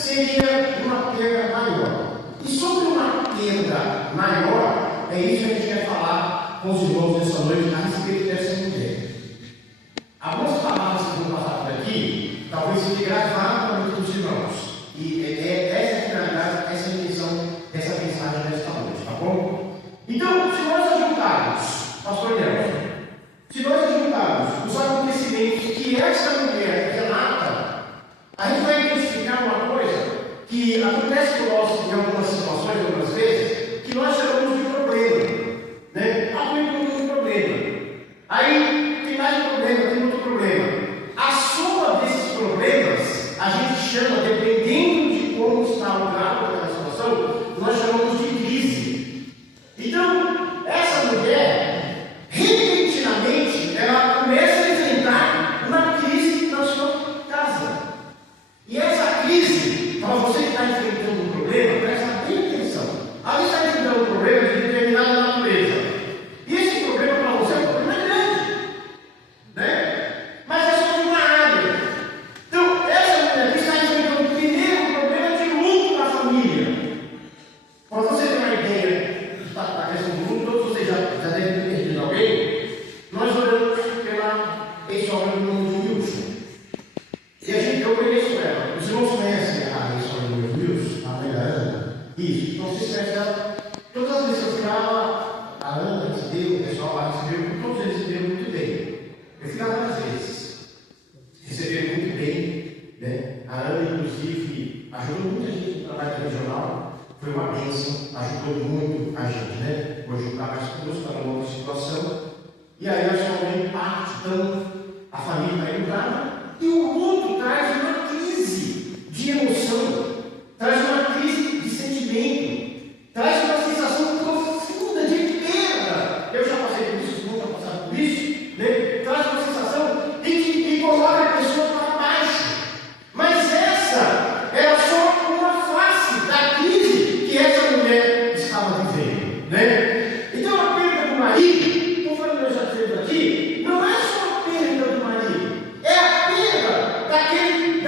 seria uma perda maior. E sobre uma perda maior, é isso que a gente quer falar com os irmãos nessa noite a respeito dessa mulher. Algumas palavras que vão passar por aqui, talvez fique gravado para muitos irmãos. E essa é a finalidade, essa é a intenção dessa mensagem desta noite, tá bom? Então, se nós ajuntarmos, pastor Nelson, se nós ajuntarmos os acontecimentos que essa mulher relata, a gente vai identificar uma coisa que acontece conosco em algumas situações, algumas vezes, que nós chamamos de problema. Né? Tem um problema. Aí tem mais um problema, tem outro problema. A soma desses problemas, a gente chama, dependendo de como está o grau daquela situação, nós chamamos de crise. Então, essa mulher, repentinamente, ela começa a enfrentar uma crise na sua casa. E essa crise, para você que está enfrentando um problema, presta bem atenção. Ali está enfrentando um problema de determinada natureza. E esse problema para você é um problema grande, né? Mas é só de uma área. Então, essa mulher está enfrentando primeiro um problema de luto na família. Para você ter uma ideia da questão do luto, todos vocês já devem ter perdido alguém. Nós oramos pela ex-sogra do nome de Wilson. E eu conheço ela. Os irmãos conhecem a ex-sogra do Wilson, a mãe da Ana? Isso. Então vocês conhecem ela. Todas as vezes que eu ficava, a Ana recebeu, o pessoal lá recebeu, todos eles receberam muito bem. Eu ficava às vezes. Receberam muito bem, né? A Ana, inclusive, ajudou muita gente no trabalho regional. Foi uma bênção, ajudou muito a gente, né? Hoje está mais conosco, está numa outra situação. E aí nós falamos em parte, então a família está entrada. E o luto traz uma crise de emoção, traz uma crise de sentimento, traz uma sensação profunda de perda. Eu já passei por isso, os irmãos já passaram por isso, né? Traz uma sensação e coloca a pessoa para baixo. Mas essa era só uma face da crise que essa mulher estava vivendo, né? Então a perda do marido, conforme nós já dizemos aqui, não é só a perda do marido, é a perda daquele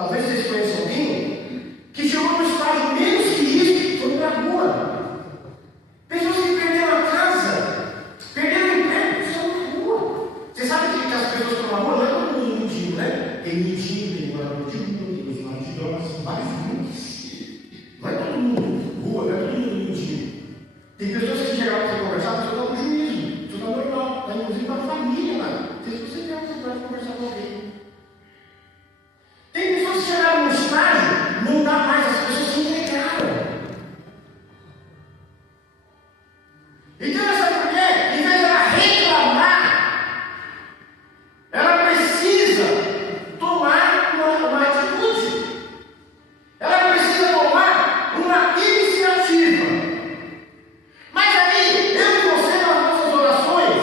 Talvez vocês conheçam alguém que chegou no estágio menos que isso, foi para a rua. Pessoas que perderam a casa, perderam o emprego, estão na rua. Você sabe que as pessoas que estão na rua não é todo mundo mendigo, né? Tem mendigo, tem morador de rua, tem usuário de drogas, vários grupos. Não é todo mundo rua, não é todo mundo mendigo. Tem pessoas que chegaram para conversar, a pessoa está no juízo, a pessoa está normal, está inclusive com a família lá. Se você quer, você pode conversar com alguém. Tem pessoas que chegaram no estágio, não dá mais, as pessoas se entregaram. Então essa mulher, em vez de ela reclamar, ela precisa tomar uma atitude. Ela precisa tomar uma iniciativa. Mas aí, eu e você, nas nossas orações,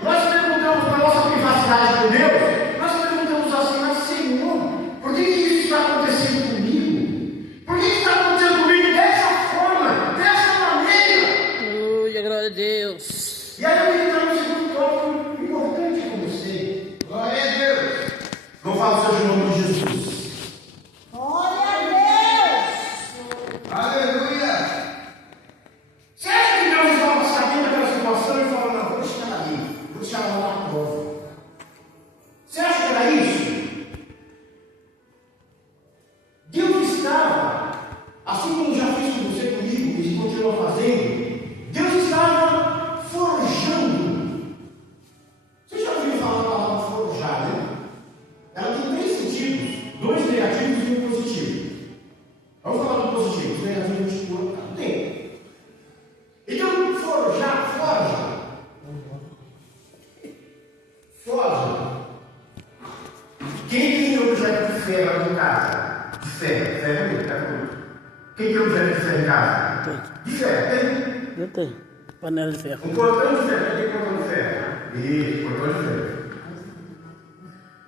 nós perguntamos para a nossa privacidade com Deus, nós perguntamos assim, mas Senhor, por que isso está acontecendo comigo? Por que está acontecendo comigo dessa forma, dessa maneira? Glória a Deus. E aí eu entro no segundo tópico importante com você. Glória a Deus. Não falo seja o nome de Jesus. Glória a Deus. Aleluia. Você acha que Deus estava sabendo daquela situação e falou, não, vou deixar ela ali, vou deixar ela lá na prova. Você acha que era isso? Deus estava, assim como já fez com você comigo, e continua fazendo, Deus estava forjando. Você já ouviu falar da palavra forjar, né? Ela tem 3 sentidos, 2 negativos e 1 positivo. Vamos falar do positivo, os negativos a gente pula, não tem. Então, forjar, forja. Quem tem objeto de ferro em casa? De ferro muito. Quem tem objeto de ferro em casa? De ferro, tem? Eu tenho. Panela de ferro. Um portão de ferro, quem tem portão de ferro? Isso, portão de ferro.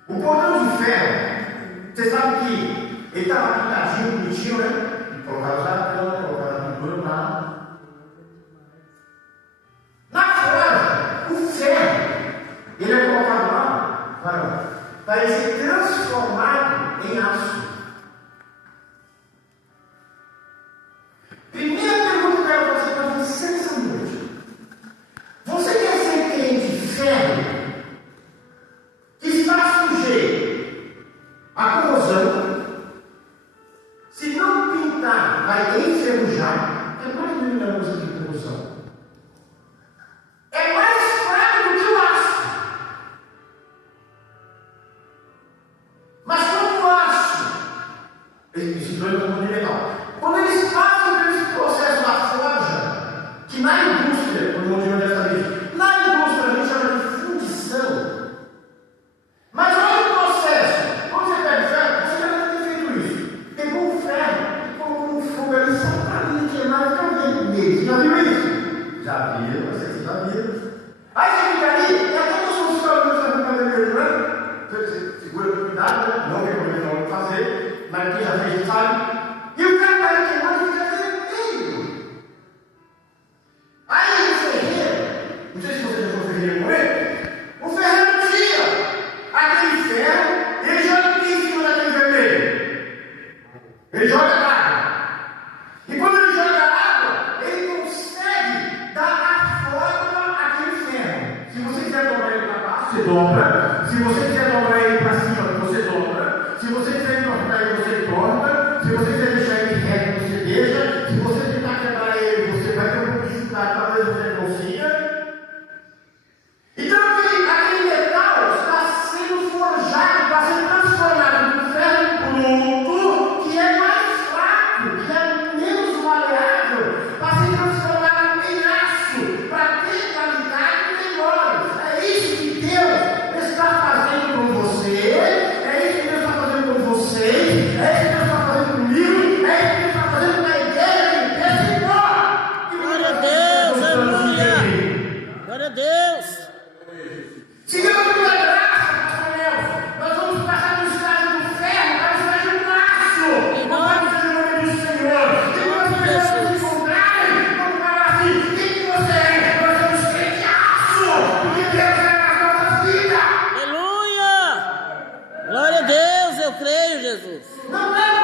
O portão de ferro, você sabe que ele estava pintadinho, bonitinho, né? E colocava os latão, colocava a pintura lá. Na forja, o ferro, ele é colocado lá, para ele ser transformado em aço. Primeira pergunta que eu quero fazer para você essa noite. Você quer ser cliente de ferro que está sujeito à corrosão? Se não pintar, vai enferrujar. É mais ou menos a coisa que corrosão. É mais fraco do que o aço. Mas quando o aço, esse dois é muito legal. Quando eles passam por esse processo da forja, que na indústria, quando o Monteiro deve saber isso, na indústria a gente chama de fundição. Mas olha o processo. Quando você pega ferro, você já deve ter feito isso. Pegou o ferro e colocou no fogo ali só para ele queimar e ficar dentro dele. Já viu isso? Já viu, vocês já viram. Aí você fica ali, e até nós vamos ficar olhando essa brincadeira, não é? Você segura com cuidado, né? Não recomendo fazer, mas quem já fez sabe. E o cara vai queimando e fica vermelho. Aí o ferreiro, não sei se você já foi ferreiro com ele, o ferreiro tira aquele ferro, ele joga o que em cima daquele vermelho? Ele joga água. E quando ele joga água, ele consegue dar a forma àquele ferro. Se você quiser dobrar ele para baixo, você dobra. Se você quiser dobrar ele para cima, você dobra. Se você quiser cortar ele, você corta. Se você quiser deixar ele reto, você deixa. Se você tentar quebrar ele, você vai ter um pouco de dificuldade, talvez você consiga. Então aquele metal está sendo forjado, está sendo transformado num ferro bruto, que é mais fraco, que é menos maleável, para ser transformado em aço, para ter qualidade melhores. É isso que Deus está fazendo com você, é isso que Deus está fazendo com vocês, é isso que Deus está fazendo comigo, é isso que Deus está fazendo com a igreja de Deus. Não é